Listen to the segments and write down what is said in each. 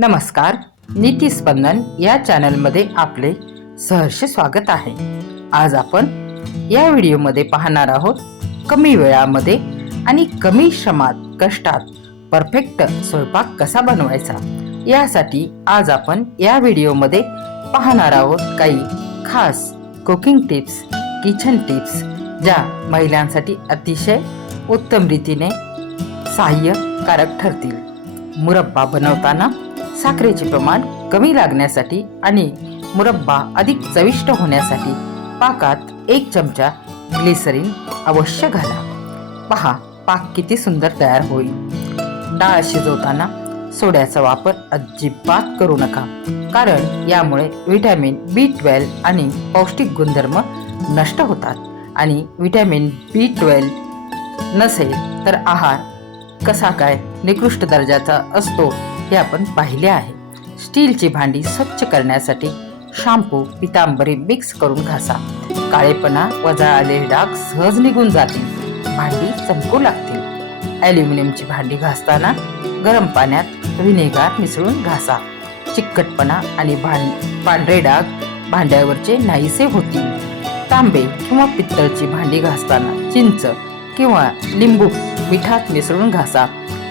नमस्कार, नीतिस्पंदन या चॅनलमध्ये आपले सहर्ष स्वागत आहे। आज आपण या व्हिडिओमध्ये पाहणार आहोत कमी वेळामध्ये आणि कमी श्रमात कष्टात परफेक्ट स्वयंपाक कसा बनवायचा। यासाठी आज आपण या व्हिडिओमध्ये पाहणार आहोत काही खास कुकिंग टिप्स, किचन टिप्स ज्या महिलांसाठी अतिशय उत्तम रीतीने सहाय्यकारक ठरतील। मुरब्बा बनवताना साखरेचे प्रमाण कमी लागण्यासाठी आणि मुरब्बा अधिक चविष्ट होण्यासाठी पाकात 1 चमचा ग्लिसरीन अवश्य घाला। पहा पाक किती सुंदर तयार होईल। डाळ शिजवताना सोड्याचा वापर अजिबात करू नका, कारण यामुळे व्हिटॅमिन B12 आणि पौष्टिक गुणधर्म नष्ट होतात आणि व्हिटॅमिन B12 नसेल तर आहार कसा काय निकृष्ट दर्जाचा असतो हे आपण पाहिले आहे। स्टीलची भांडी स्वच्छ करण्यासाठी शॅम्पू पितांबरी मिक्स करून घासा। काळेपणा वजा आलेले डाग सहज निघून जातील, भांडी चमकू लागतील। ॲल्युमिनियमची भांडी घासताना गरम पाण्यात व्हिनेगार मिसळून घासा। चिकटपणा आणि पांढरे डाग भांड्यावरचे नाहीसे होतील। तांबे किंवा पित्तळची भांडी घासताना चिंच किंवा लिंबू मिठात मिसळून घासा।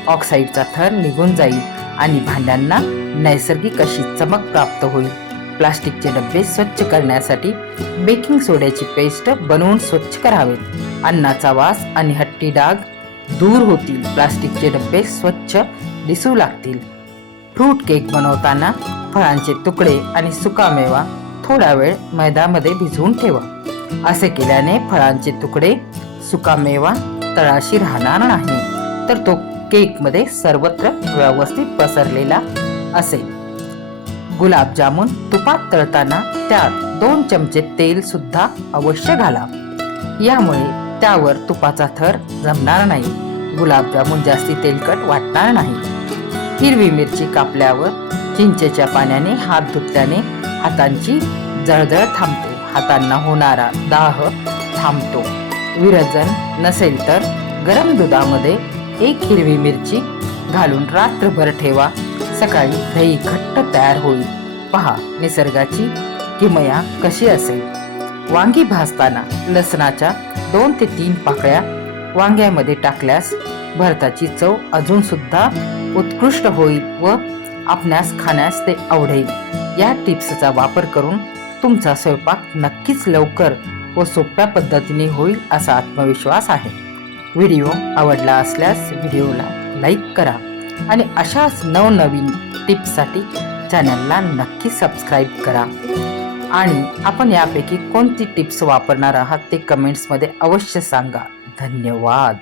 ऑक्साईडचा थर निघून जाईल आणि भांड्यांना नैसर्गिक अशी चमक प्राप्त होईल। प्लास्टिकचे डबे स्वच्छ करण्यासाठी बेकिंग सोड्याची पेस्ट बनवून स्वच्छ करावेत। अन्नाचा वास आणि हट्टी डाग दूर होतील। प्लास्टिकचे डबे स्वच्छ दिसू लागतील। फ्रूट केक बनवताना फळांचे तुकडे आणि सुकामेवा थोडा वेळ मैद्यामध्ये भिजवून ठेवा। असे केल्याने फळांचे तुकडे सुकामेवा तळाशी राहणार नाही, तर तो केकमध्ये सर्वत्र व्यवस्थित पसरलेला असेल। गुलाबजामुन तुपात तळताना त्यात 2 चमचे तेल सुद्धा अवश्य घाला। यामुळे त्यावर तुपाचा थर जमणार नाही, गुलाबजामुन जास्ती तेलकट वाटणार नाही। हिरवी मिरची कापल्यावर चिंचेच्या पाण्याने हात धुतल्याने हातांची जळजळ थांबते, हातांना होणारा दाह थांबतो। विरजन नसेल तर गरम दुधामध्ये 1 हिरवी मिरची घालून रात्रभर ठेवा, सकाळी दही घट्ट तयार होईल। पहा निसर्गाची किमया कशी असेल। वांगी भाजताना लसणाच्या 2 ते 3 पाकळ्या वांग्यामध्ये टाकल्यास भरताची चव अजून सुद्धा उत्कृष्ट होईल व आपणास खाण्यास ते आवडेल। या टिप्सचा वापर करून तुमचा स्वयंपाक नक्कीच लवकर व सोप्या पद्धतीने होईल असा आत्मविश्वास आहे। व्हिडिओ आवडला असल्यास व्हिडिओला लाईक करा आणि अशाच नवनवीन टिप्ससाठी चॅनलला नक्की सबस्क्राईब करा। आणि आपण यापैकी कोणती टिप्स वापरणार आहात ते कमेंट्समध्ये अवश्य सांगा। धन्यवाद।